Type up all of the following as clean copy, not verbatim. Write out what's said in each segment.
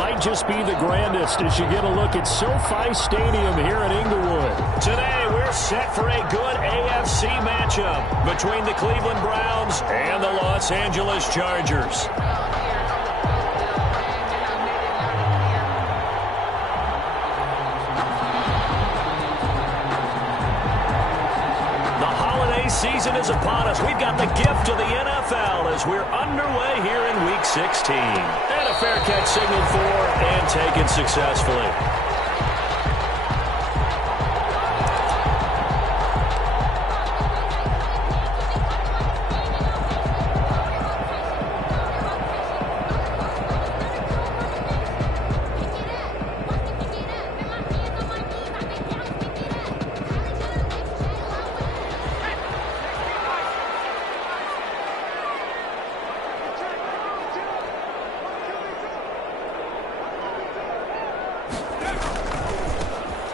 might just be the grandest as you get a look at SoFi Stadium here in Inglewood. Today, we're set for a good AFC matchup between the Cleveland Browns and the Los Angeles Chargers. Season is upon us. We've got the gift of the NFL as we're underway here in Week 16. And a fair catch signaled for and taken successfully.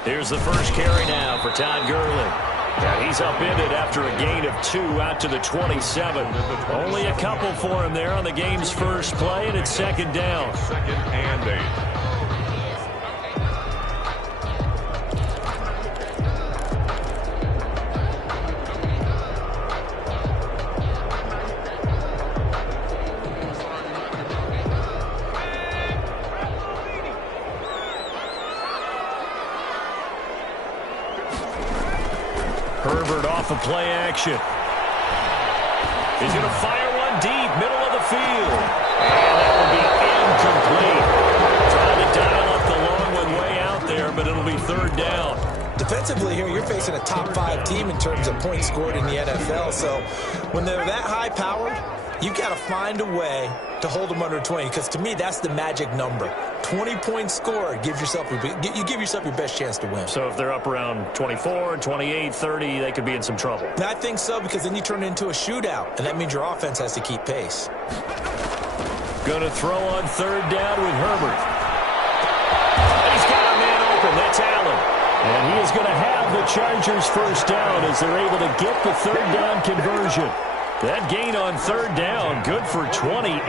Here's the first carry now for Todd Gurley. And he's upended after a gain of 2 out to the 27. Only a couple for him there on the game's first play, and it's second down. Second and 8. Herbert off of play action. He's going to fire one deep, middle of the field. And that will be incomplete. Trying to dial up the long one way out there, but it'll be third down. Defensively here, you're facing a top 5 team in terms of points scored in the NFL. So when they're that high-powered, you got to find a way to hold them under 20, because to me, that's the magic number. 20 points scored, you give yourself your best chance to win. So if they're up around 24, 28, 30, they could be in some trouble. And I think so, because then you turn it into a shootout, and that means your offense has to keep pace. Going to throw on third down with Herbert. And he's got a man open. That's Allen. And he is going to have the Chargers first down as they're able to get the third down conversion. That gain on third down, good for 28.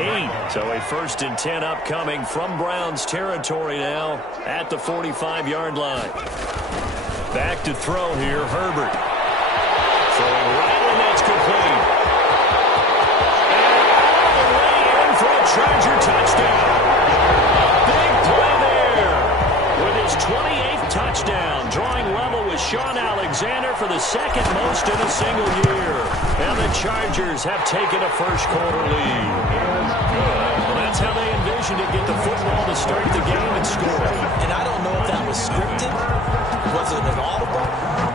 So a 1st and 10 upcoming from Browns territory now at the 45-yard line. Back to throw here, Herbert. Throwing right when that's complete. And all the way in for a Charger touchdown. Big play there with his 28th touchdown, drawing level with Shaun Alexander for the second most in a single year. And the Chargers have taken a first-quarter lead. Well, that's how they envisioned it, get the football to start the game and score. And I don't know if that was scripted, was it an audible,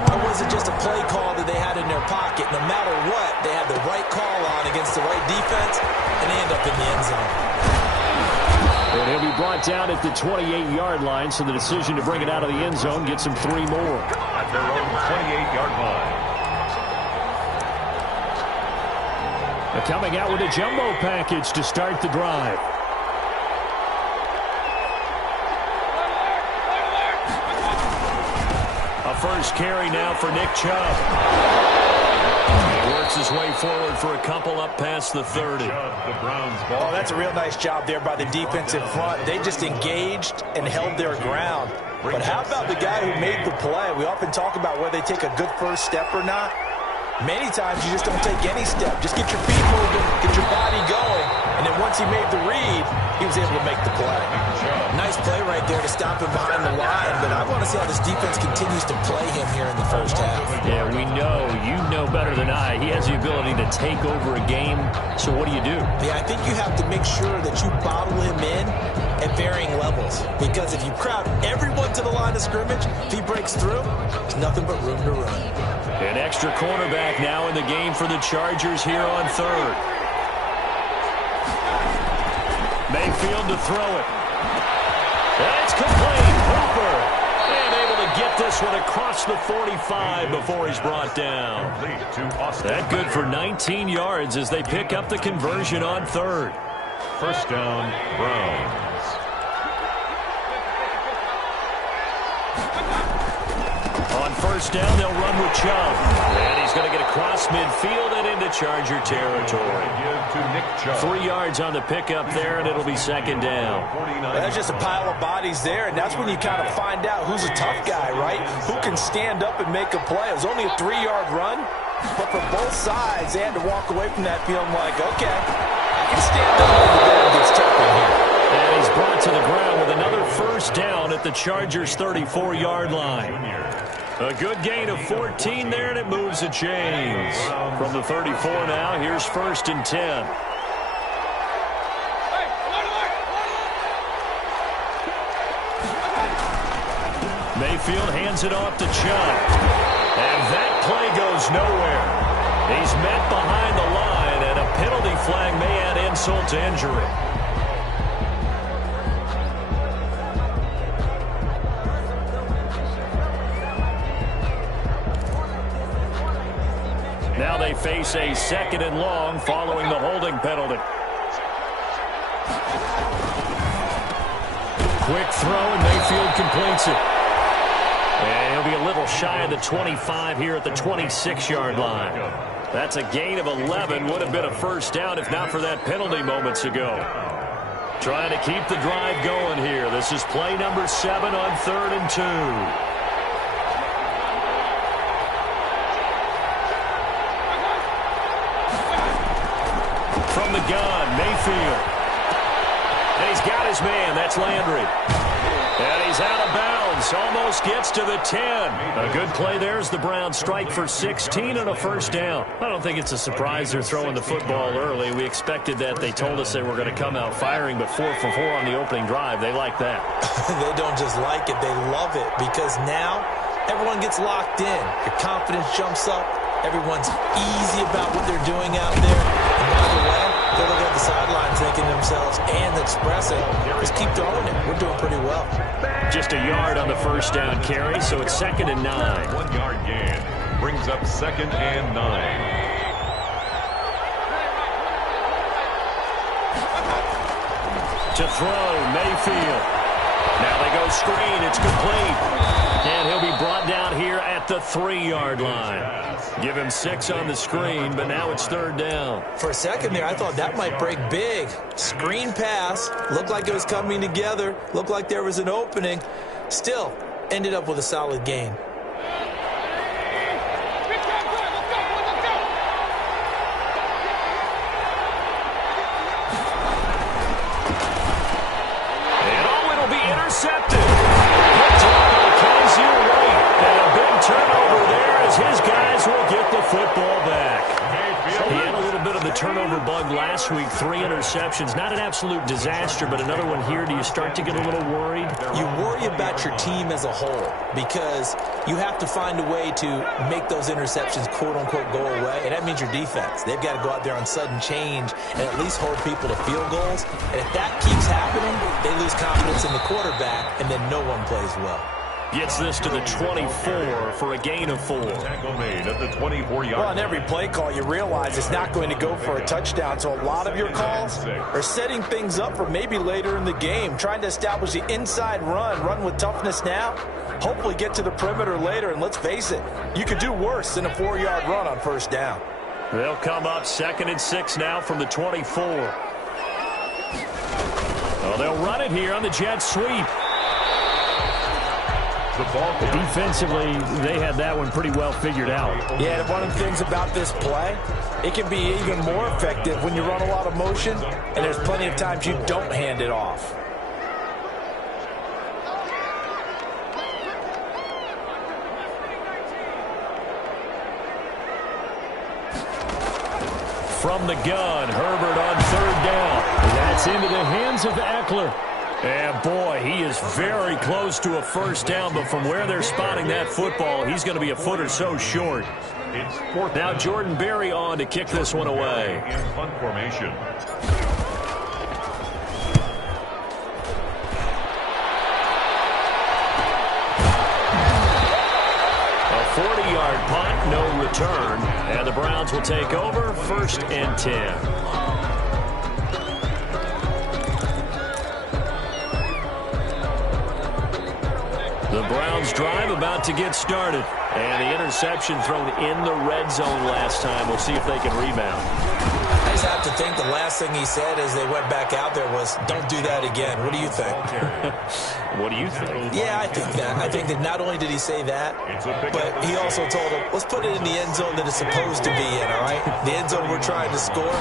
or was it just a play call that they had in their pocket? No matter what, they had the right call on against the right defense, and they end up in the end zone. And he'll be brought down at the 28-yard line, so the decision to bring it out of the end zone gets him 3 more. At their own 28-yard line. They're coming out with a jumbo package to start the drive. A first carry now for Nick Chubb. He works his way forward for a couple up past the 30. The Browns ball. Oh, that's a real nice job there by the defensive front. They just engaged and held their ground. But how about the guy who made the play? We often talk about whether they take a good first step or not. Many times you just don't take any step. Just get your feet moving, get your body going, and then once he made the read, he was able to make the play. Nice play right there to stop him behind the line, but I want to see how this defense continues to play him here in the first half. Yeah, we know, you know better than I, he has the ability to take over a game, so what do you do? Yeah, I think you have to make sure that you bottle him in at varying levels, because if you crowd everyone to the line of scrimmage, if he breaks through, there's nothing but room to run. An extra cornerback now in the game for the Chargers here on third. Mayfield to throw it. That's complete. Hooper. And able to get this one across the 45 before he's brought down. That good for 19 yards as they pick up the conversion on third. First down, Browns. On first down, they'll run with Chubb. And he's going to get across midfield and into Charger territory. Give to Nick Chubb. 3 yards on the pickup there, and it'll be second down. That's just a pile of bodies there, and that's when you kind of find out who's a tough guy, right? Who can stand up and make a play. It was only a 3-yard run, but for both sides, they had to walk away from that feeling like, okay, I can stand up when the ball gets tough in here. And he's brought to the ground with another first down at the Chargers' 34-yard line. A good gain of 14 there, and it moves the chains. From the 34 now, here's 1st and 10. Mayfield hands it off to Chubb. And that play goes nowhere. He's met behind the line, and a penalty flag may add insult to injury. Now they face a 2nd and long following the holding penalty. Quick throw, and Mayfield completes it. And he'll be a little shy of the 25 here at the 26-yard line. That's a gain of 11. Would have been a first down if not for that penalty moments ago. Trying to keep the drive going here. This is play number 7 on 3rd and 2. From the gun, Mayfield. And he's got his man. That's Landry. And he's out of bounds. Almost gets to the 10. A good play there as the Browns strike for 16 and a first down. I don't think it's a surprise they're throwing the football early. We expected that. They told us they were going to come out firing, but 4 for 4 on the opening drive. They like that. They don't just like it. They love it because now everyone gets locked in. Your confidence jumps up. Everyone's easy about what they're doing out there. And by the way, they look at the sideline thinking to themselves and expressing, just keep throwing it. We're doing pretty well. Just a yard on the first down carry, so it's 2nd and 9. 1-yard gain brings up 2nd and 9. To throw, Mayfield. Now they go screen. It's complete. And he'll be brought down here at the 3-yard line. Give him 6 on the screen, but now it's 3rd down. For a second there, I thought that might break big. Screen pass. Looked like it was coming together. Looked like there was an opening. Still, ended up with a solid gain. Intercepted. And a big turnover there as his guys will get the football back. He had a little bit of the turnover bug last week. 3 interceptions. Not an absolute disaster, but another one here. Do you start to get a little worried? You worry about your team as a whole because you have to find a way to make those interceptions, quote-unquote, go away. And that means your defense. They've got to go out there on sudden change and at least hold people to field goals. And if that keeps happening, they lose confidence in the quarterback, and then no one plays well. Gets this to the 24 for a gain of 4. Tackle made at the 24-yard Well, on every play call, you realize it's not going to go for a touchdown. So a lot of your calls are setting things up for maybe later in the game, trying to establish the inside run with toughness now, hopefully get to the perimeter later. And let's face it, you could do worse than a 4-yard run on first down. They'll come up 2nd and 6 now from the 24. Well, they'll run it here on the jet sweep. Defensively, they had that one pretty well figured out. Yeah, one of the things about this play, it can be even more effective when you run a lot of motion, and there's plenty of times you don't hand it off. From the gun, Herbert on 3rd down. That's into the hands of Eckler. And, boy, he is very close to a first down, but from where they're spotting that football, he's going to be a foot or so short. Now Jordan Berry on to kick this one away. In punt formation. A 40-yard punt, no return. And the Browns will take over 1st and 10. The Browns drive about to get started. And the interception thrown in the red zone last time. We'll see if they can rebound. I just have to think the last thing he said as they went back out there was, don't do that again. What do you think? What do you think? Yeah, I think that. I think that not only did he say that, but he also told him, let's put it in the end zone that it's supposed to be in, all right? The end zone we're trying to score.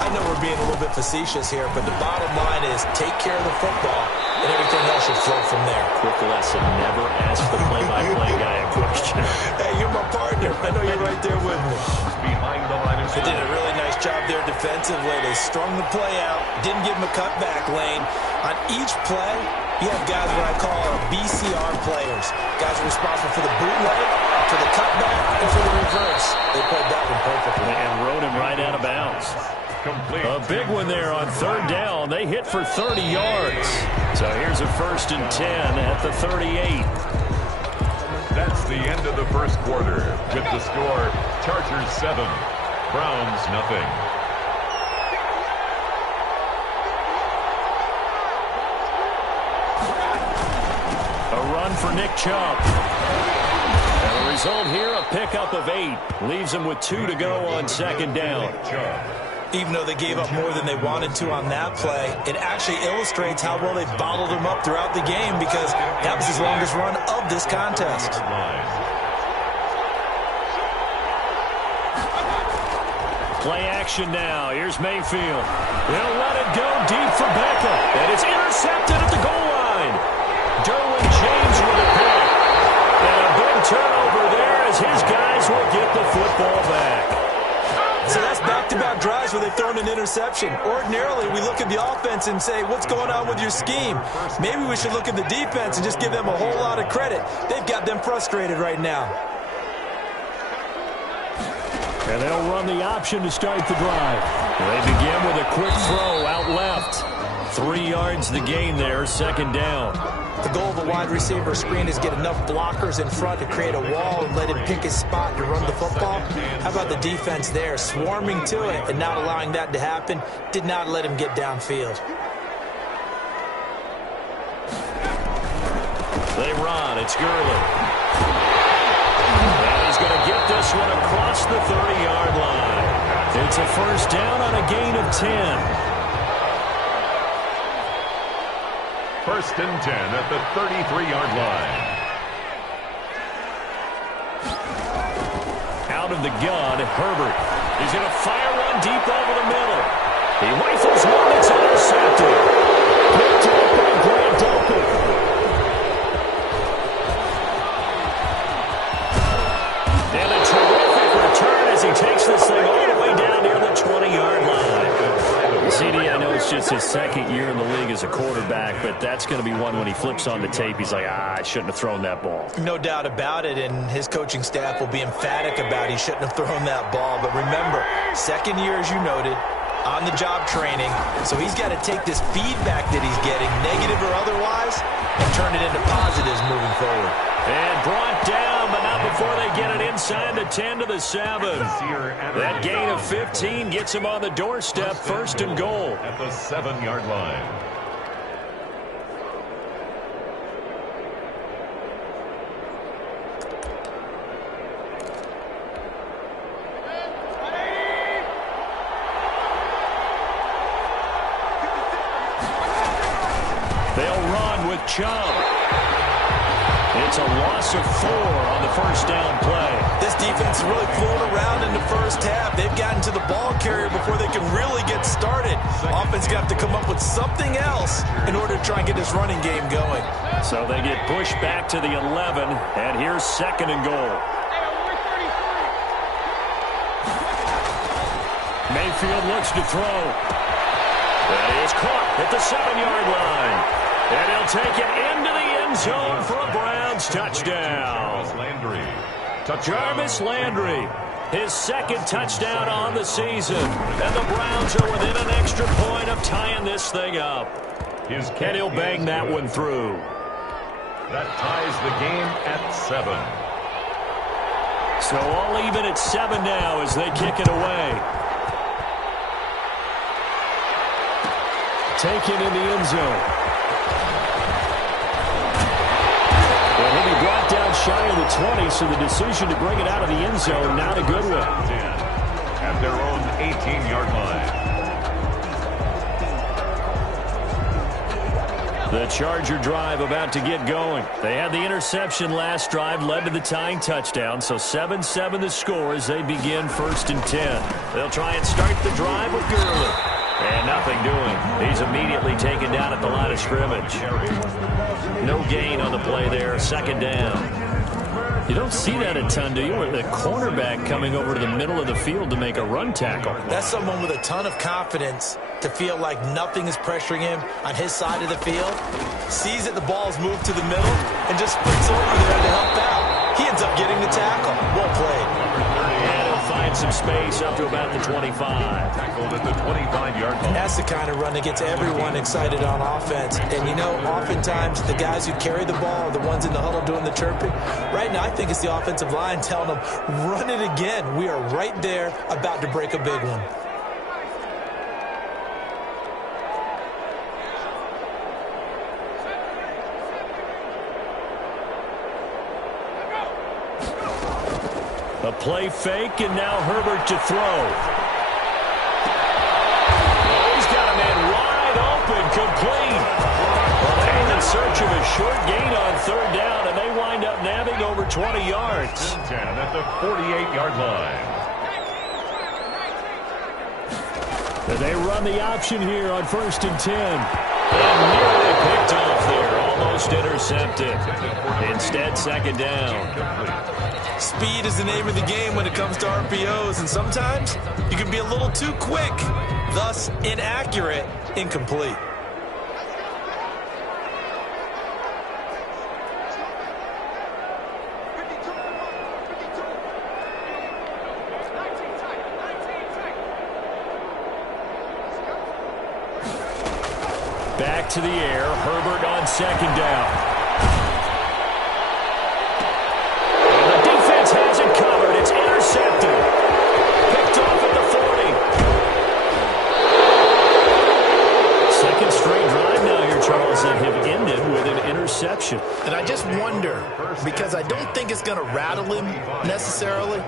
I know we're being a little bit facetious here, but the bottom line is take care of the football, and everything else should flow from there. Quick lesson, never ask the play-by-play guy a question. Hey, you're my partner. I know you're right there with me. Behind the line of They did a really nice job there defensively. They strung the play out, didn't give him a cutback lane. On each play, you have guys what I call BCR players. Guys are responsible for the bootleg, for the cutback, and for the reverse. They played that one perfectly. And rode him right out of bounds. complete. A big one there on third down. They hit for 30 yards. So here's a 1st and 10 at the 38. That's the end of the first quarter. With the score, Chargers 7, Browns nothing. A run for Nick Chubb. And the result here, a pickup of 8. Leaves them with 2 to go on 2nd down. Even though they gave up more than they wanted to on that play, it actually illustrates how well they bottled him up throughout the game because that was his longest run of this contest. Play action now. Here's Mayfield. They'll let it go deep for Beckham. And it's intercepted at the goal line. Derwin James with a pick. And a big turnover there as his guys will get the football back. So that's back-to-back drives where they've thrown an interception. Ordinarily, we look at the offense and say, what's going on with your scheme? Maybe we should look at the defense and just give them a whole lot of credit. They've got them frustrated right now. And they'll run the option to start the drive. They begin with a quick throw out left. 3 yards the gain there, 2nd down. The goal of a wide receiver screen is get enough blockers in front to create a wall and let him pick his spot to run the football. How about the defense there, swarming to it and not allowing that to happen? Did not let him get downfield. They run. It's Gurley. And he's going to get this one across the 30-yard line. It's a 1st down on a gain of 10. 1st and 10 at the 33-yard line. Out of the gun, Herbert. He's going to fire one deep over the middle. He rifles one that's intercepted. Picked up by Grant Delpit. And a terrific return as he takes this thing all the way down near the 20-yard line. CD, I know it's just his 2nd year in the league as a quarterback, but that's going to be one when he flips on the tape. He's like, I shouldn't have thrown that ball. No doubt about it, and his coaching staff will be emphatic about he shouldn't have thrown that ball. But remember, 2nd year, as you noted, on-the-job training. So he's got to take this feedback that he's getting, negative or otherwise, and turn it into positives moving forward. And brought down, but not before they get it inside the 10 to the 7. That gain of 15 gets him on the doorstep, 1st and goal. At the 7-yard line. They'll run with Chubb. It's a loss of 4 on the 1st down play. This defense is really flown around in the first half. They've gotten to the ball carrier before they can really get started. Offense got to come up with something else in order to try and get this running game going. So they get pushed back to the 11, and here's 2nd and goal. Mayfield looks to throw. That is caught at the 7-yard line. And he'll take it into the end zone for a Browns touchdown. Jarvis Landry, his 2nd touchdown on the season. And the Browns are within an extra point of tying this thing up. And he'll bang that one through. That ties the game at 7. So all even at 7 now as they kick it away. Taken in the end zone. Well, he'll be brought down shy of the 20, so the decision to bring it out of the end zone, not a good one. At their own 18-yard line. The Charger drive about to get going. They had the interception last drive, led to the tying touchdown, so 7-7 the score as they begin 1st and 10. They'll try and start the drive with Gurley. And nothing doing. He's immediately taken down at the line of scrimmage. No gain on the play there, 2nd down. You don't see that a ton, do you? With the cornerback coming over to the middle of the field to make a run tackle. That's someone with a ton of confidence to feel like nothing is pressuring him on his side of the field. Sees that the ball's moved to the middle and just sprints over there to help out. He ends up getting the tackle. Well played. And he'll find some space up to about the 25. Tackled at the 25-yard line. That's the kind of run that gets everyone excited on offense. And, you know, oftentimes the guys who carry the ball are the ones in the huddle doing the chirping. Right now, I think it's the offensive line telling them, run it again. We are right there about to break a big one. A play fake, and now Herbert to throw. Oh, he's got a man wide open, complete. Well, they're in search of a short gain on 3rd down, and they wind up nabbing over 20 yards. 10 at the 48-yard line. And they run the option here on 1st and 10. And nearly picked off there, almost intercepted. Instead, 2nd down. Speed is the name of the game when it comes to RPOs, and sometimes you can be a little too quick, thus inaccurate, incomplete. Back to the air, Herbert on 2nd down. Has it covered. It's intercepted. Picked off at the 40. Second straight drive now here, Charles, that have ended with an interception. And I just wonder, because I don't think it's going to rattle him necessarily,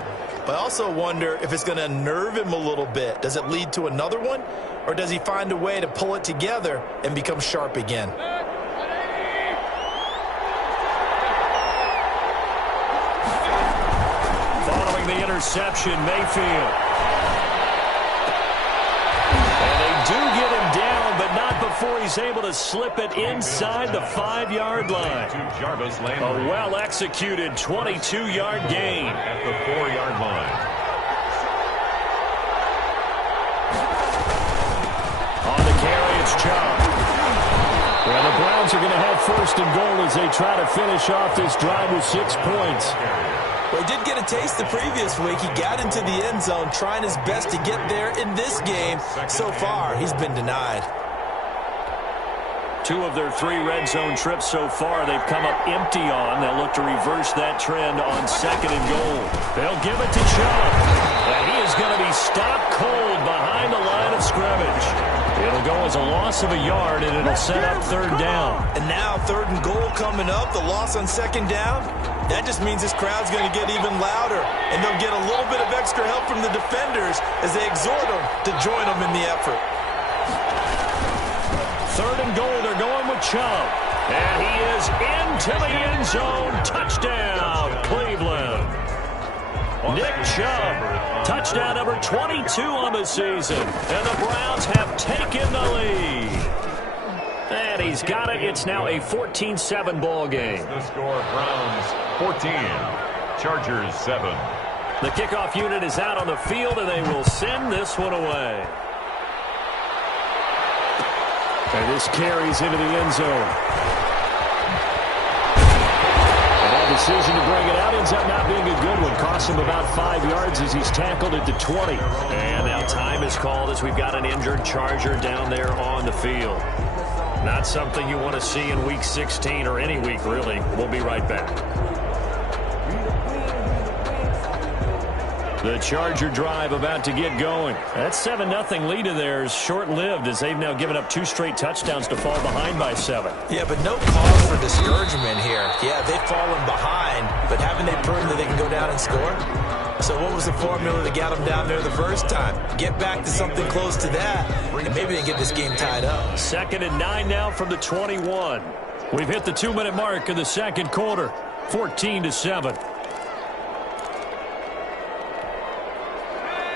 but I also wonder if it's going to unnerve him a little bit. Does it lead to another one, or does he find a way to pull it together and become sharp again? The interception, Mayfield. And they do get him down, but not before he's able to slip it inside the 5-yard line. A well-executed 22-yard gain. At the 4-yard line. On the carry, it's Chubb. Well, the Browns are going to have 1st and goal as they try to finish off this drive with 6 points. Well, he did get a taste the previous week. He got into the end zone trying his best to get there in this game. So far, he's been denied. 2 of their 3 red zone trips so far they've come up empty on. They'll look to reverse that trend on 2nd and goal. They'll give it to Chubb. And he is going to be stopped cold behind the line of scrimmage. It'll go as a loss of a yard, and it'll set up 3rd down. And now 3rd and goal coming up. The loss on 2nd down. That just means this crowd's going to get even louder, and they'll get a little bit of extra help from the defenders as they exhort them to join them in the effort. 3rd and goal, they're going with Chubb. And he is into the end zone. Touchdown, Cleveland. Nick Chubb, touchdown number 22 on the season. And the Browns have taken the lead. And he's got it. It's now a 14-7 ball game. The score, Browns 14, Chargers 7. The kickoff unit is out on the field, and they will send this one away. And this carries into the end zone. And that decision to bring it out ends up not being a good one. Cost him about 5 yards as he's tackled at the 20. And now time is called as we've got an injured Charger down there on the field. Not something you want to see in Week 16 or any week, really. We'll be right back. The Charger drive about to get going. That 7-0 lead of theirs short-lived as they've now given up 2 straight touchdowns to fall behind by 7. Yeah, but no cause for discouragement here. Yeah, they've fallen behind, but proven that they can go down and score. So what was the formula that got them down there the first time? Get back to something close to that, and maybe they get this game tied up. 2nd and 9 now from the 21. We've hit the 2-minute mark in the second quarter. 14-7.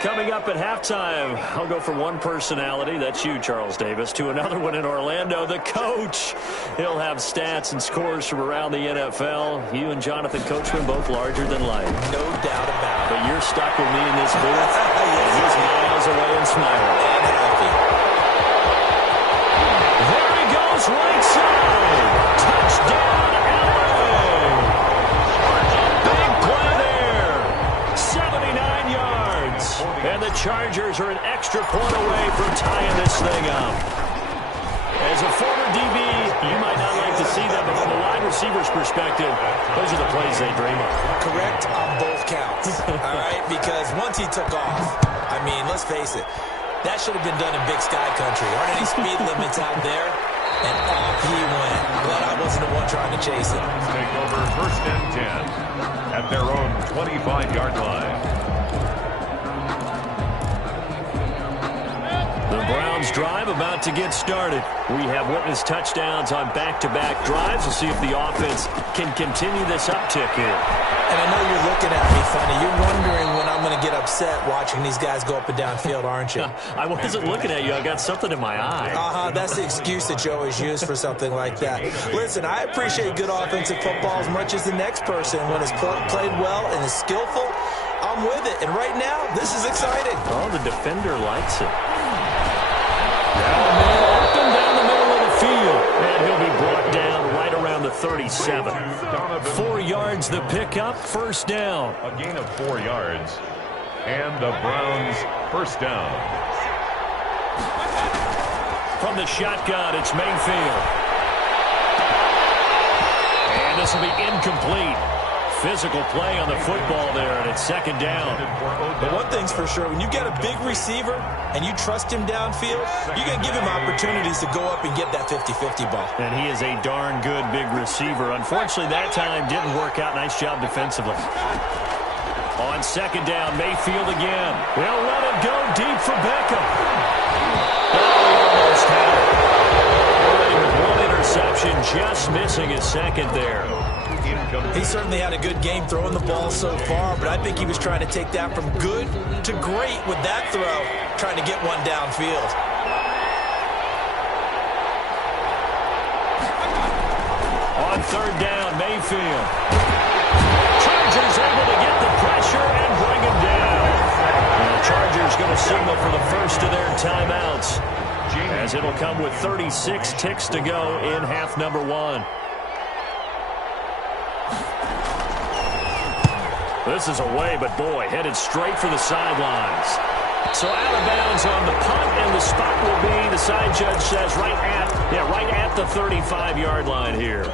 Coming up at halftime, I'll go from one personality, that's you, Charles Davis, to another one in Orlando, the coach. He'll have stats and scores from around the NFL. You and Jonathan Coachman both larger than life. No doubt about it. But you're stuck with me in this booth. Yes, he's miles away and smiling. And happy. There he goes, right side. Touchdown, LA. Big play there. 79 yards. And the Chargers are an extra point away from tying this thing up. As a former DB, you might not like to see that, but from a wide receiver's perspective, those are the plays they dream of. Correct on both counts, all right? Because once he took off, I mean, let's face it, that should have been done in Big Sky Country. There aren't any speed limits out there, and off he went. Glad I wasn't the one trying to chase it. Take over 1st and 10 at their own 25-yard line. The Browns drive about to get started. We have witnessed touchdowns on back-to-back drives. We'll see if the offense can continue this uptick here. And I know you're looking at me funny. You're wondering when I'm going to get upset watching these guys go up and down field, aren't you? I wasn't looking at you. I got something in my eye. That's the excuse that you always use for something like that. Listen, I appreciate good offensive football as much as the next person. When it's played well and is skillful, I'm with it. And right now, this is exciting. Oh, the defender likes it. Up and down the middle of the field. And he'll be brought down right around the 37. 4 yards the pickup, 1st down. A gain of 4 yards. And the Browns 1st down. From the shotgun, it's Mayfield. And this will be incomplete. Physical play on the football there, and it's 2nd down. But one thing's for sure, when you get a big receiver and you trust him downfield, you're going to give him opportunities to go up and get that 50-50 ball. And he is a darn good big receiver. Unfortunately, that time didn't work out. Nice job defensively. On 2nd down, Mayfield again. They'll let it go deep for Beckham. Oh, he almost had it. With one interception, just missing his 2nd there. He certainly had a good game throwing the ball so far, but I think he was trying to take that from good to great with that throw, trying to get one downfield. On 3rd down, Mayfield. Chargers able to get the pressure and bring him down. And the Chargers going to signal for the first of their timeouts, as it'll come with 36 ticks to go in half number 1. This is away, but boy, headed straight for the sidelines. So out of bounds on the punt, and the spot will be, the side judge says, right at the 35-yard line here.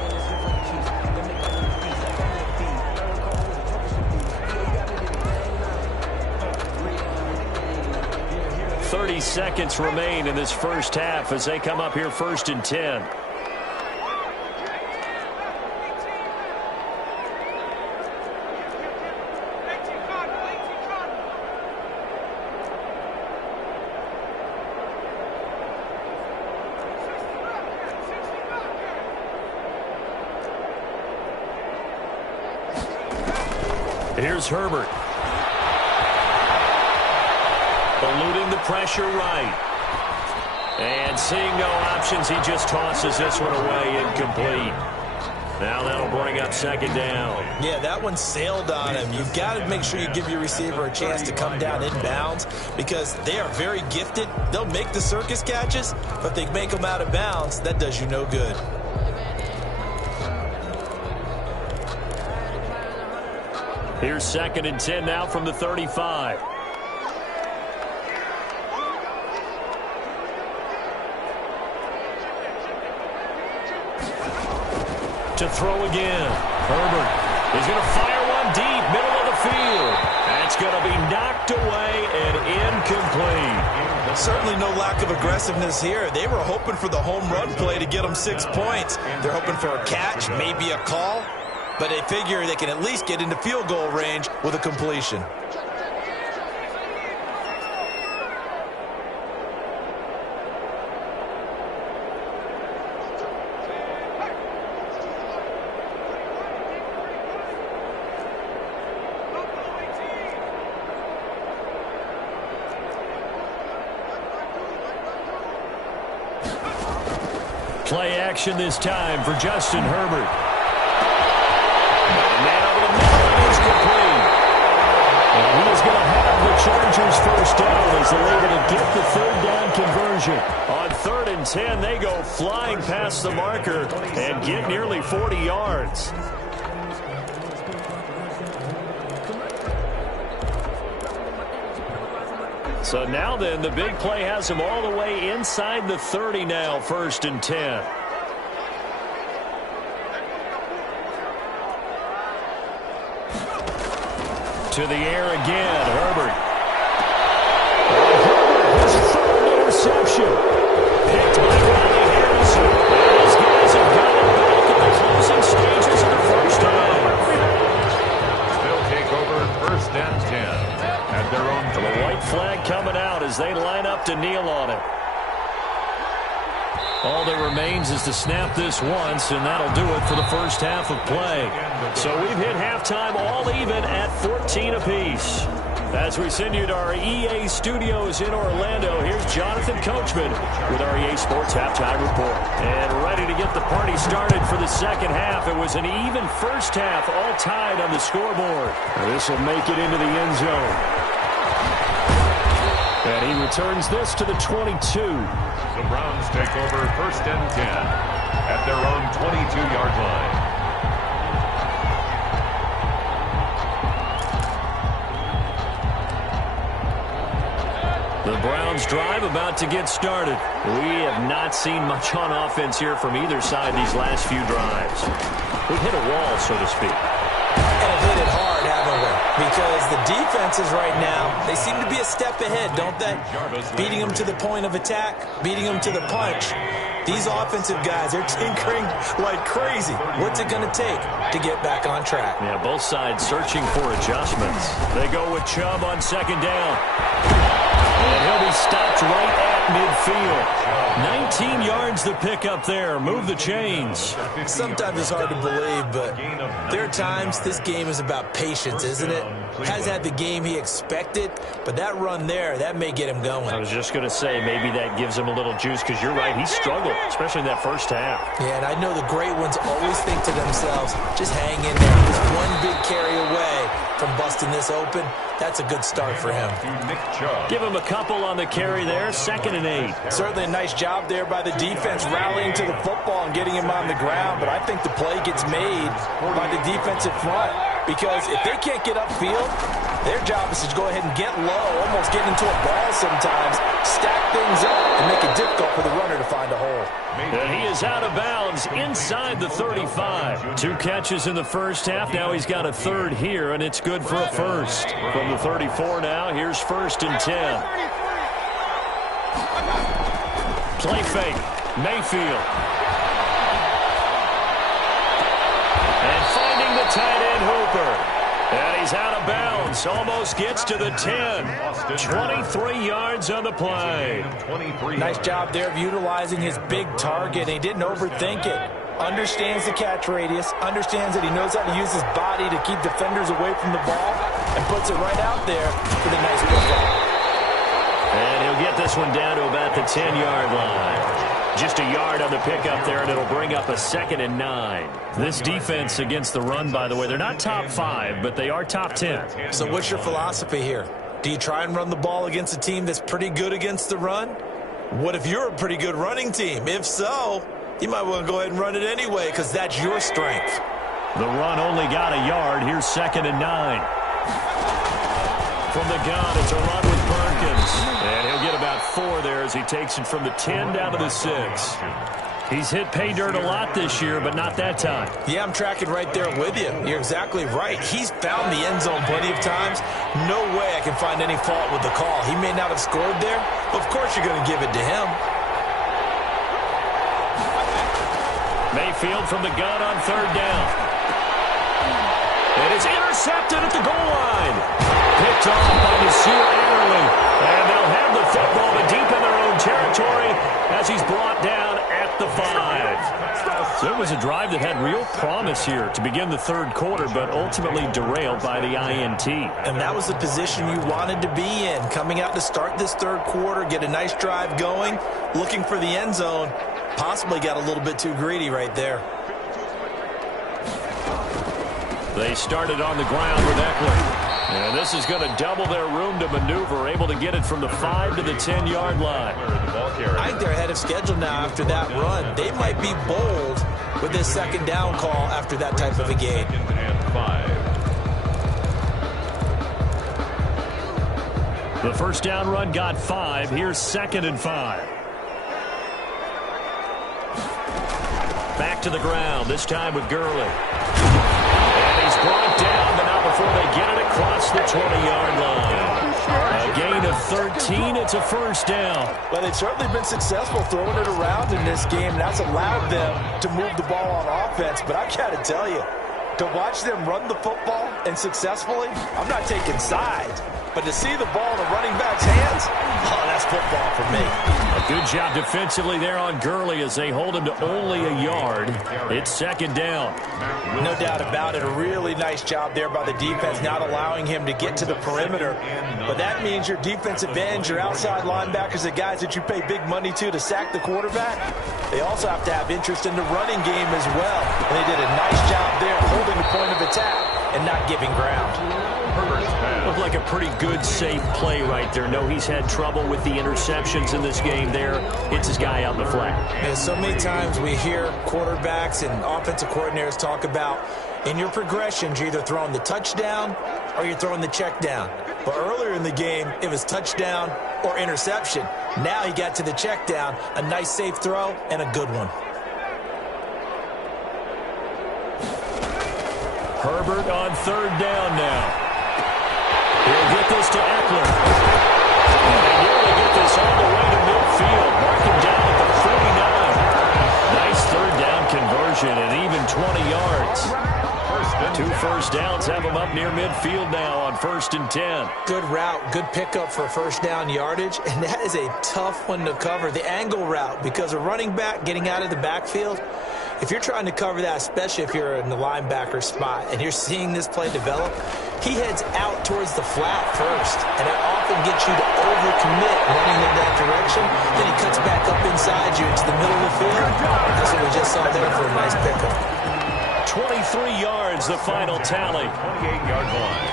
.30 seconds remain in this first half as they come up here 1st and 10. Here's Herbert. Eluding the pressure right. And seeing no options, he just tosses this one away, incomplete. Now that'll bring up 2nd down. Yeah, that one sailed on him. You've got to make sure you give your receiver a chance to come down inbounds because they are very gifted. They'll make the circus catches, but they make them out of bounds. That does you no good. Here's 2nd and 10 now from the 35. To throw again. Herbert is going to fire one deep, middle of the field. That's going to be knocked away and incomplete. Certainly no lack of aggressiveness here. They were hoping for the home run play to get them 6 points. They're hoping for a catch, maybe a call. but they figure they can at least get into field goal range with a completion. Play action this time for Justin Herbert. Man over the middle is complete. And he is going to have the Chargers first down as they're able to get the third down conversion. On 3rd and 10, they go flying past the marker and get nearly 40 yards. So now then, the big play has him all the way inside the 30 now, 1st and 10. To the air again, Herbert. His third interception. Picked by Riley Harrison. These guys have got it back in the closing stages of the first half. They'll take over 1st and 10 at their own. The white flag coming out as they line up to kneel on it. All that remains is to snap this once, and that'll do it for the first half of play. So we've hit halftime all even at 14 apiece. As we send you to our EA studios in Orlando, here's Jonathan Coachman with our EA Sports Halftime Report. And ready to get the party started for the second half. It was an even first half, all tied on the scoreboard. This will make it into the end zone. And he returns this to the 22. The Browns take over 1st and 10 at their own 22-yard line. The Browns drive about to get started. We have not seen much on offense here from either side these last few drives. We've hit a wall, so to speak. And have hit it hard, haven't we? Because the defenses right now, they seem to be a step ahead, don't they? Beating them to the point of attack, beating them to the punch. These offensive guys, they're tinkering like crazy. What's it going to take to get back on track? Yeah, both sides searching for adjustments. They go with Chubb on 2nd down. And he'll be stopped right at midfield. 19 yards to pick up there. Move the chains. Sometimes it's hard to believe, but there are times this game is about patience, isn't it? Has had the game he expected, but that run there, that may get him going. I was just going to say, maybe that gives him a little juice, because you're right, he struggled, especially in that first half. Yeah, and I know the great ones always think to themselves, just hang in there. Just one big carry away from busting this open. That's a good start for him. Give him a couple on the carry there, 2nd and 8. Certainly a nice job there by the defense rallying to the football and getting him on the ground, but I think the play gets made by the defensive front, because if they can't get upfield, their job is to go ahead and get low, almost get into a ball sometimes, stack things up, and make it difficult for the runner to find a hole. And he is out of bounds inside the 35. 2 catches in the first half. Now he's got a third here, and it's good for a first. From the 34 now, here's 1st and 10. Play fake. Mayfield. And finding the tight end Hooper. And he's out of bounds. Almost gets to the 10. 23 yards on the play. Nice job there of utilizing his big target. He didn't overthink it. Understands the catch radius. Understands that he knows how to use his body to keep defenders away from the ball. And puts it right out there for the nice pickup. And he'll get this one down to about the 10-yard line. Just a yard on the pickup there, and it'll bring up a 2nd and 9. This defense against the run, by the way, they're not top 5, but they are top 10. So what's your philosophy here? Do you try and run the ball against a team that's pretty good against the run? What if you're a pretty good running team? If so, you might want to go ahead and run it anyway, because that's your strength. The run only got a yard. Here's 2nd and 9. From the gun, it's a run with Perkins. And he'll get about 4 there as he takes it from the 10 down to the 6. He's hit pay dirt a lot this year, but not that time. Yeah, I'm tracking right there with you. You're exactly right. He's found the end zone plenty of times. No way I can find any fault with the call. He may not have scored there, but of course you're going to give it to him. Mayfield from the gun on 3rd down. And it's intercepted at the goal line. Picked off by Nasir Adderley. And they'll have the football, but deep in their own territory as he's brought down at the 5. So it was a drive that had real promise here to begin the third quarter, but ultimately derailed by the INT. And that was the position you wanted to be in, coming out to start this third quarter, get a nice drive going, looking for the end zone. Possibly got a little bit too greedy right there. They started on the ground with Eckler. And this is going to double their room to maneuver, able to get it from the 5 to the 10-yard line. I think they're ahead of schedule now after that run. They might be bold with this second down call after that type of a game. The first down run got 5. Here's 2nd and 5. Back to the ground, this time with Gurley. And he's brought down, but not before they get it across the 20-yard line. A gain of 13, it's a first down. But they've certainly been successful throwing it around in this game. That's allowed them to move the ball on offense. But I've got to tell you, to watch them run the football and successfully, I'm not taking sides. But to see the ball in the running back's hands, oh, that's football for me. A good job defensively there on Gurley as they hold him to only a yard. It's 2nd down. No doubt about it. A really nice job there by the defense, not allowing him to get to the perimeter. But that means your defensive ends, your outside linebackers, the guys that you pay big money to sack the quarterback, they also have to have interest in the running game as well. And they did a nice job there holding the point of attack and not giving ground. Looked like a pretty good, safe play right there. No, he's had trouble with the interceptions in this game there. Hits his guy out in the flat. And so many times we hear quarterbacks and offensive coordinators talk about in your progressions, you're either throwing the touchdown or you're throwing the check down. But earlier in the game, it was touchdown or interception. Now he got to the check down, a nice safe throw and a good one. Herbert on 3rd down now. He'll get this to Eckler. And they nearly get this all the way to midfield. Marking down at the 49. Nice 3rd down conversion and even 20 yards. 2 first downs have them up near midfield now on 1st and 10. Good route, good pickup for first down yardage, and that is a tough one to cover, the angle route, because a running back getting out of the backfield, if you're trying to cover that, especially if you're in the linebacker spot and you're seeing this play develop, he heads out towards the flat first, and that often gets you to overcommit running in that direction. Then he cuts back up inside you into the middle of the field. That's what we just saw there for a nice pickup. 23 yards, the final tally. 28-yard line.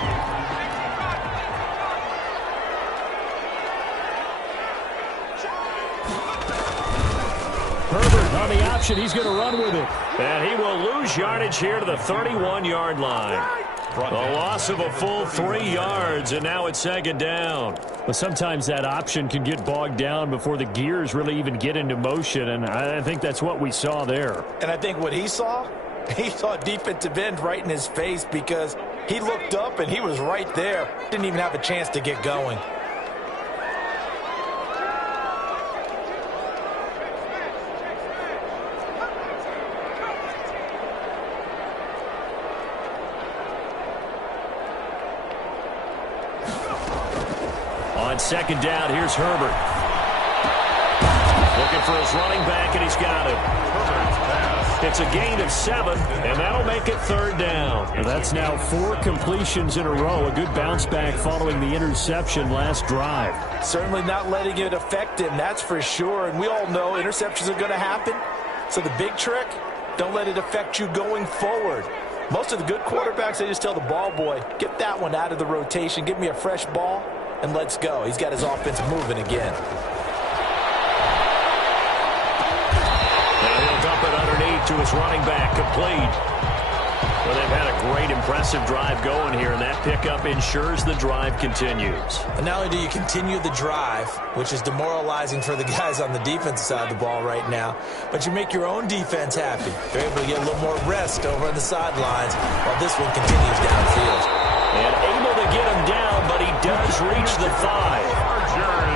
Herbert on the option. He's going to run with it. And he will lose yardage here to the 31-yard line. A loss of a full 3 yards, and now it's 2nd down. But sometimes that option can get bogged down before the gears really even get into motion, and I think that's what we saw there. And I think what he saw defensive end right in his face because he looked up and he was right there. Didn't even have a chance to get going. On 2nd down, here's Herbert. Looking for his running back, and he's got him. It's a gain of 7, and that'll make it 3rd down. And that's now 4 completions in a row. A good bounce back following the interception last drive. Certainly not letting it affect him, that's for sure. And we all know interceptions are going to happen. So the big trick, don't let it affect you going forward. Most of the good quarterbacks, they just tell the ball boy, get that one out of the rotation, give me a fresh ball, and let's go. He's got his offense moving again. And he'll dump it underneath to his running back, complete. Well, they've had a great, impressive drive going here, and that pickup ensures the drive continues. And not only do you continue the drive, which is demoralizing for the guys on the defensive side of the ball right now, but you make your own defense happy. They're able to get a little more rest over on the sidelines while this one continues downfield. And able to get him down, but he does reach the 5.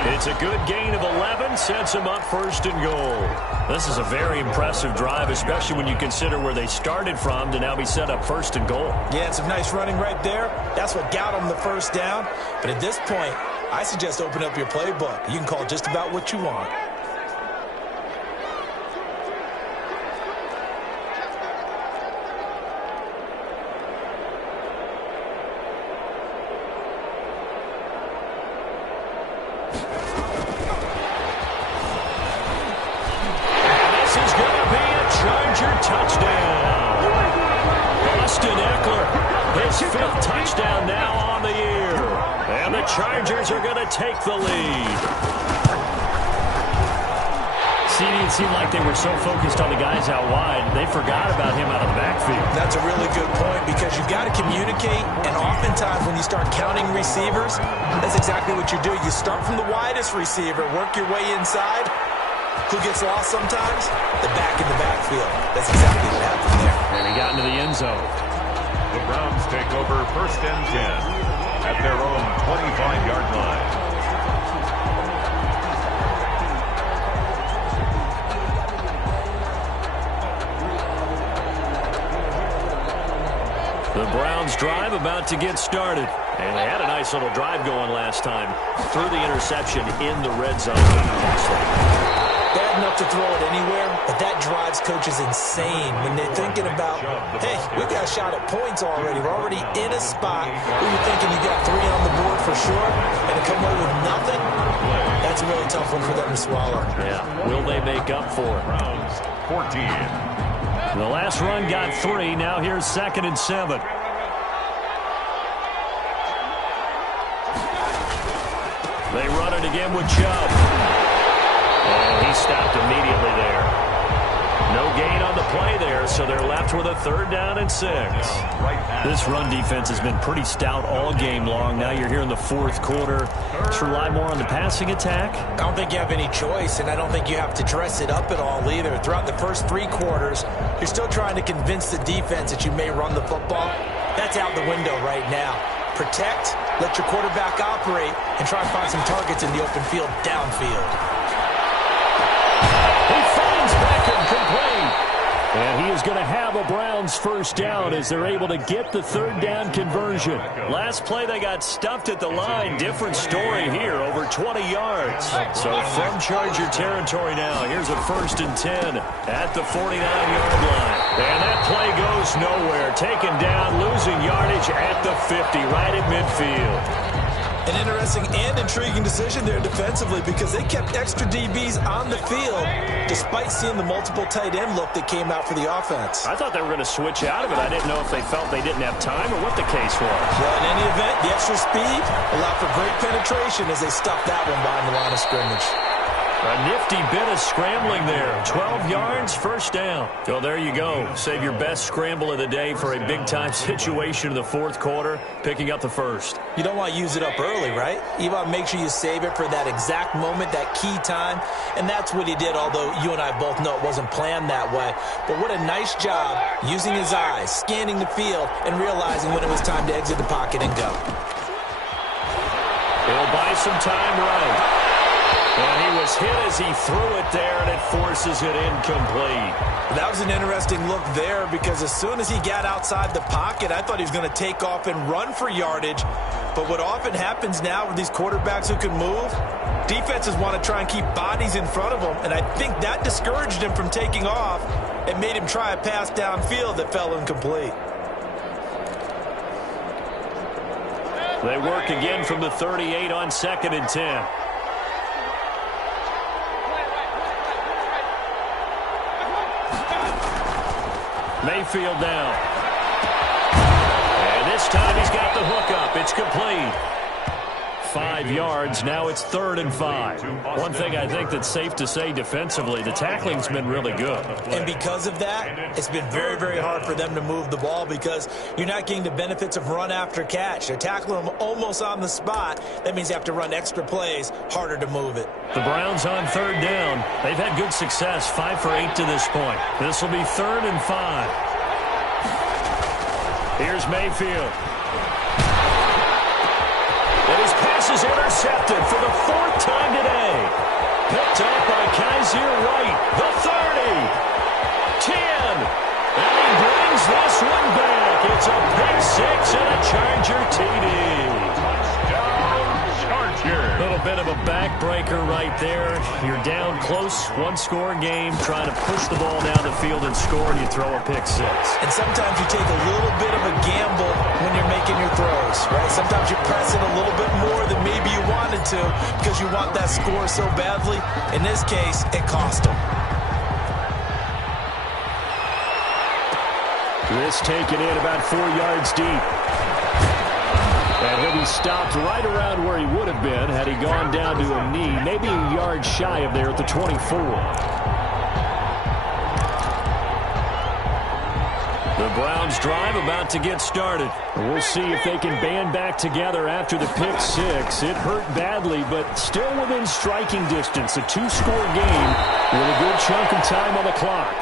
It's a good gain of 11, sets them up first and goal. This is a very impressive drive, especially when you consider where they started from to now be set up first and goal. Yeah, some nice running right there. That's what got them the first down. But at this point, I suggest open up your playbook. You can call just about what you want. Chargers are going to take the lead. It seemed like they were so focused on the guys out wide, they forgot about him out of the backfield. That's a really good point because you've got to communicate, and oftentimes when you start counting receivers, that's exactly what you do. You start from the widest receiver, work your way inside. Who gets lost sometimes? The back in the backfield. That's exactly what happened there. And he got into the end zone. The Browns take over first and 10. At their own 25-yard line. The Browns drive about to get started. And they had a nice little drive going last time. Threw the interception in the red zone. Bad enough to throw it anywhere, but that drives coaches insane when they're thinking about, hey, we got a shot at points already. We're already in a spot where you're thinking you got 3 on the board for sure, and to come away with nothing, that's a really tough one for them to swallow. Yeah, will they make up for it? Browns 14. The last run got 3. Now here's 2nd and 7. They run it again with Chubb. And he stopped immediately there. No gain on the play there, so they're left with a 3rd down and 6. This run defense has been pretty stout all game long. Now you're here in the 4th quarter. Let's rely more on the passing attack. I don't think you have any choice, and I don't think you have to dress it up at all either. Throughout the first 3 quarters, you're still trying to convince the defense that you may run the football. That's out the window right now. Protect, let your quarterback operate, and try and find some targets in the open field downfield. He finds Beckham complete. And he is going to have a Browns first down as they're able to get the 3rd down conversion. Last play they got stuffed at the line. Different story here, over 20 yards. So from Charger territory now, here's a 1st and 10 at the 49-yard line. And that play goes nowhere. Taken down, losing yardage at the 50, right at midfield. An interesting and intriguing decision there defensively because they kept extra DBs on the field despite seeing the multiple tight end look that came out for the offense. I thought they were going to switch out of it. I didn't know if they felt they didn't have time or what the case was. Well, in any event, the extra speed allowed for great penetration as they stuffed that one behind the line of scrimmage. A nifty bit of scrambling there. 12 yards, first down. So there you go. Save your best scramble of the day for a big-time situation in the 4th quarter, picking up the 1st. You don't want to use it up early, right? You want to make sure you save it for that exact moment, that key time. And that's what he did, although you and I both know it wasn't planned that way. But what a nice job using his eyes, scanning the field, and realizing when it was time to exit the pocket and go. He'll buy some time right. And he was hit as he threw it there, and it forces it incomplete. That was an interesting look there because as soon as he got outside the pocket, I thought he was going to take off and run for yardage. But what often happens now with these quarterbacks who can move, defenses want to try and keep bodies in front of them, and I think that discouraged him from taking off and made him try a pass downfield that fell incomplete. They work again from the 38 on 2nd and 10. Mayfield down. And this time he's got the hook up. It's complete. 5 yards. Now it's 3rd and 5. One thing I think that's safe to say defensively, the tackling's been really good. And because of that, it's been very, very hard for them to move the ball because you're not getting the benefits of run after catch. They're tackling them almost on the spot. That means you have to run extra plays, harder to move it. The Browns on 3rd down. They've had good success, 5 for 8 to this point. This will be 3rd and 5. Here's Mayfield. And his pass is intercepted for the 4th time today. Picked up by Kaiser White. The 30. 10. And he brings this one back. It's a pick 6 and a Charger TD. A little bit of a backbreaker right there. You're down close, one-score game, trying to push the ball down the field and score, and you throw a pick 6. And sometimes you take a little bit of a gamble when you're making your throws, right? Sometimes you press it a little bit more than maybe you wanted to because you want that score so badly. In this case, it cost them. This taken in about 4 yards deep. And he'll be stopped right around where he would have been had he gone down to a knee, maybe a yard shy of there at the 24. The Browns drive about to get started. We'll see if they can band back together after the pick 6. It hurt badly, but still within striking distance. A 2-score game with a good chunk of time on the clock.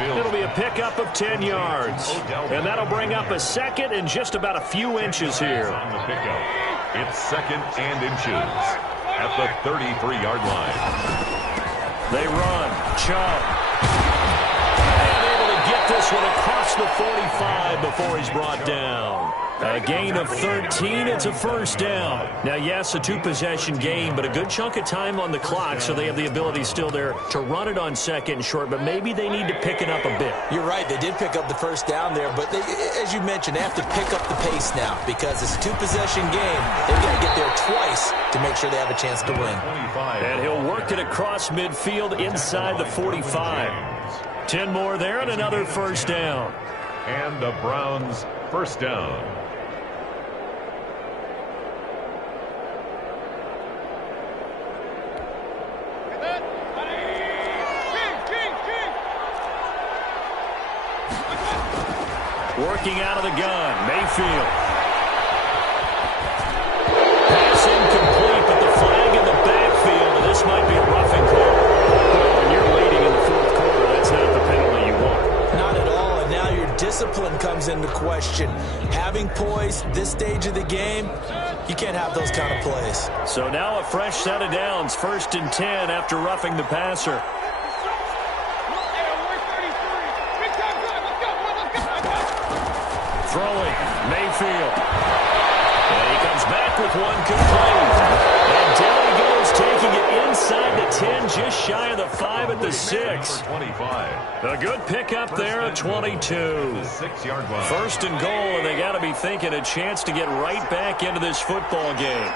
It'll be a pickup of 10 yards. And that'll bring up a second and just about a few inches here. On the pickup, it's 2nd and inches at the 33-yard line. They run. Chubb. And able to get this one across the 45 before he's brought down. A gain of 13. It's a 1st down. Now, yes, a 2-possession game, but a good chunk of time on the clock, so they have the ability still there to run it on 2nd and short, but maybe they need to pick it up a bit. You're right. They did pick up the 1st down there, but they, as you mentioned, they have to pick up the pace now because it's a 2-possession game. They've got to get there twice to make sure they have a chance to win. And he'll work it across midfield inside the 45. 10 more there and another 1st down. And the Browns' 1st down. Working out of the gun, Mayfield. Pass incomplete, but the flag in the backfield, and this might be a roughing call. Well, when you're leading in the 4th quarter, that's not the penalty you want. Not at all, and now your discipline comes into question. Having poise this stage of the game, you can't have those kind of plays. So now a fresh set of downs, 1st and 10 after roughing the passer. Throwing, Mayfield. And he comes back with one complete. And down he goes, taking it inside the 10, just shy of the 5 at the 6. 25. A good pickup there at 22. 6-yard line. 1st and goal, and they got to be thinking a chance to get right back into this football game.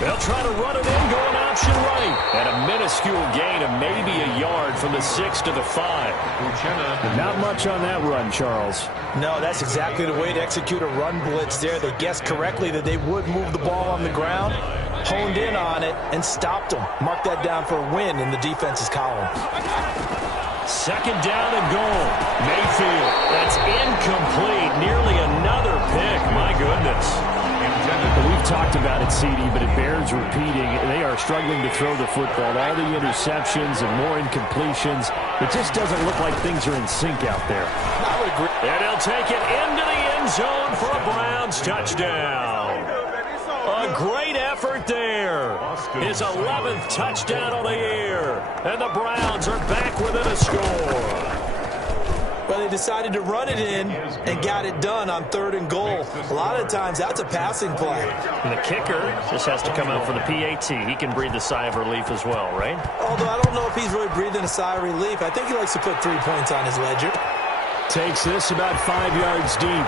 They'll try to run it in, going option right. And a minuscule gain of maybe a yard from the 6 to the 5. Not much on that run, Charles. No, that's exactly the way to execute a run blitz there. They guessed correctly that they would move the ball on the ground, honed in on it, and stopped them. Mark that down for a win in the defense's column. 2nd down and goal. Mayfield. That's incomplete. Nearly another pick. My goodness. We've talked about it, CD, but it bears repeating. They are struggling to throw the football. All the interceptions and more incompletions. It just doesn't look like things are in sync out there. I would agree. And he'll take it into the end zone for a Browns touchdown. A great effort there. His 11th touchdown of the year. And the Browns are back within a score. Well, they decided to run it in and got it done on 3rd and goal. A lot of times, that's a passing play. And the kicker just has to come out for the PAT. He can breathe a sigh of relief as well, right? Although I don't know if he's really breathing a sigh of relief. I think he likes to put 3 points on his ledger. Takes this about 5 yards deep.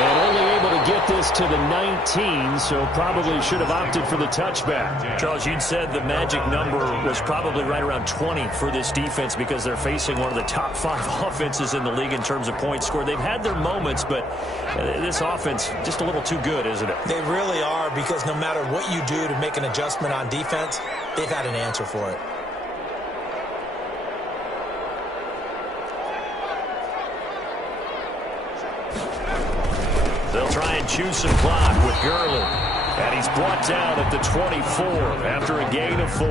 And only able to get this to the 19, so probably should have opted for the touchback. Charles, you'd said the magic number was probably right around 20 for this defense because they're facing one of the top 5 offenses in the league in terms of points scored. They've had their moments, but this offense just a little too good, isn't it? They really are, because no matter what you do to make an adjustment on defense, they've had an answer for it. They'll try and choose some clock with Gurley. And he's brought down at the 24 after a gain of 4.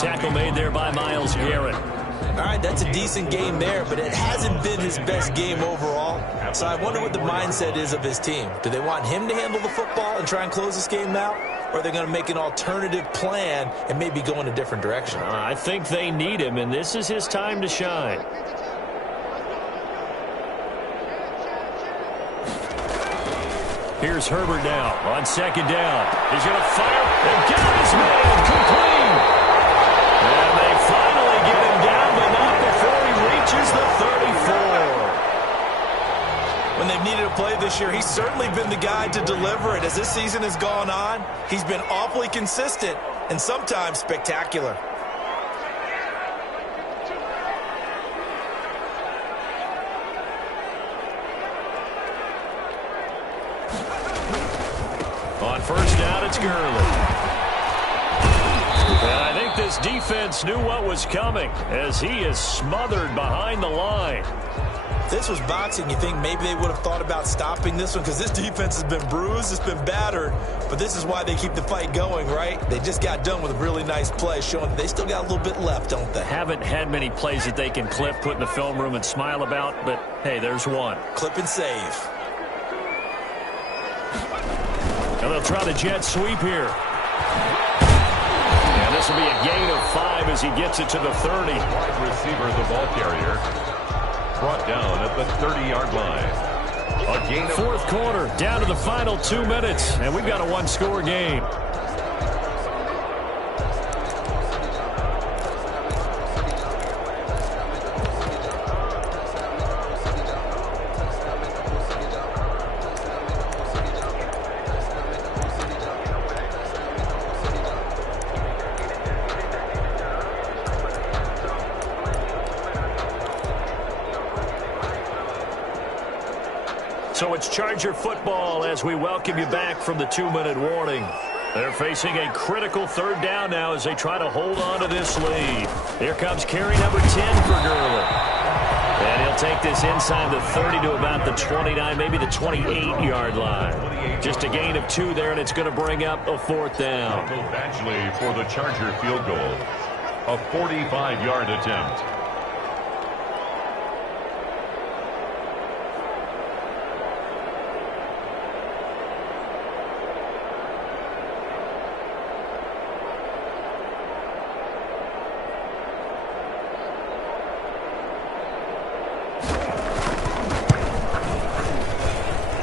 Tackle made there by Myles Garrett. All right, that's a decent game there, but it hasn't been his best game overall. So I wonder what the mindset is of his team. Do they want him to handle the football and try and close this game out? Or are they going to make an alternative plan and maybe go in a different direction? I think they need him, and this is his time to shine. Here's Herbert now on second down. He's going to fire and get his man complete. And they finally get him down, but not before he reaches the 34. When they've needed a play this year, he's certainly been the guy to deliver it. As this season has gone on, he's been awfully consistent and sometimes spectacular. On first down, it's Gurley. And I think this defense knew what was coming as he is smothered behind the line. If this was boxing, you think maybe they would have thought about stopping this one because this defense has been bruised, it's been battered, but this is why they keep the fight going, right? They just got done with a really nice play showing that they still got a little bit left, don't they? Haven't had many plays that they can clip, put in the film room, and smile about, but hey, there's one. Clip and save. And they'll try the jet sweep here. And this will be a gain of 5 as he gets it to the 30. Wide receiver, the ball carrier, brought down at the 30-yard line. A gain of Fourth quarter, down to the final 2 minutes, and we've got a one-score game. So it's Charger football as we welcome you back from the 2-minute warning. They're facing a critical third down now as they try to hold on to this lead. Here comes carry number 10 for Gurley. And he'll take this inside the 30 to about the 29, maybe the 28-yard line. Just a gain of 2 there, and it's going to bring up a fourth down. Badgley for the Charger field goal. A 45-yard attempt.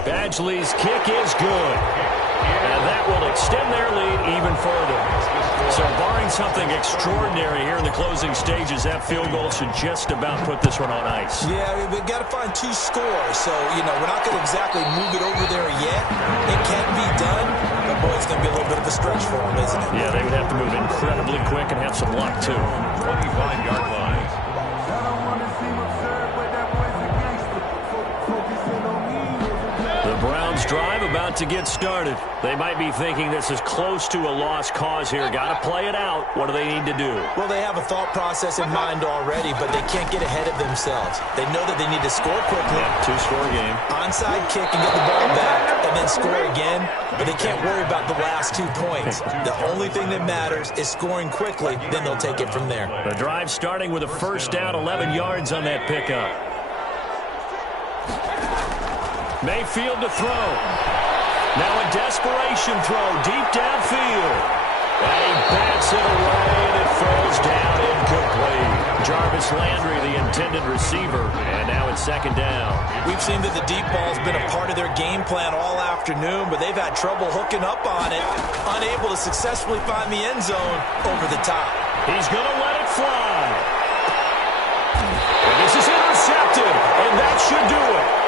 Badgley's kick is good. And that will extend their lead even further. So barring something extraordinary here in the closing stages, that field goal should just about put this one on ice. Yeah, I mean, we've got to find 2 scores. So, you know, we're not going to exactly move it over there yet. It can be done, but boy, it's going to be a little bit of a stretch for them, isn't it? Yeah, they would have to move incredibly quick and have some luck, too. 25-yard line. The Browns drive about to get started. They might be thinking this is close to a lost cause here. Got to play it out. What do they need to do? Well, they have a thought process in mind already, but they can't get ahead of themselves. They know that they need to score quickly. Yeah, 2-score game. Onside kick and get the ball back and then score again, but they can't worry about the last 2 points. The only thing that matters is scoring quickly, then they'll take it from there. The drive starting with a first down, 11 yards on that pickup. Mayfield to throw. Now a desperation throw deep downfield. And he bats it away, and it falls down incomplete. Jarvis Landry, the intended receiver, and now it's second down. We've seen that the deep ball's been a part of their game plan all afternoon, but they've had trouble hooking up on it, unable to successfully find the end zone over the top. He's going to let it fly. And this is intercepted, and that should do it.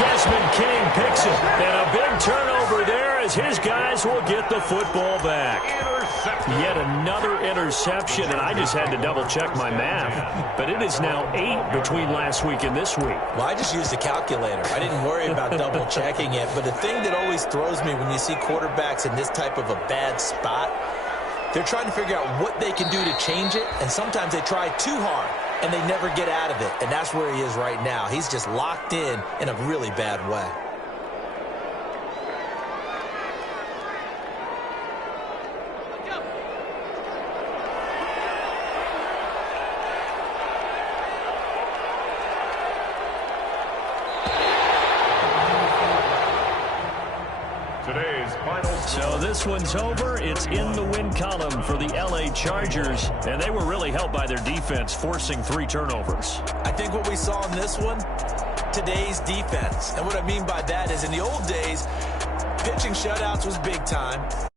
Desmond King picks it, and a big turnover there as his guys will get the football back. Yet another interception, and I just had to double-check my math. But it is now 8 between last week and this week. Well, I just used a calculator. I didn't worry about double-checking it. But the thing that always throws me when you see quarterbacks in this type of a bad spot, they're trying to figure out what they can do to change it, and sometimes they try too hard, and they never get out of it. And that's where he is right now. He's just locked in a really bad way. this one's over. It's in the win column for the LA Chargers, and they were really helped by their defense, forcing 3 turnovers. I think what we saw in this one, today's defense. And what I mean by that is in the old days, pitching shutouts was big time.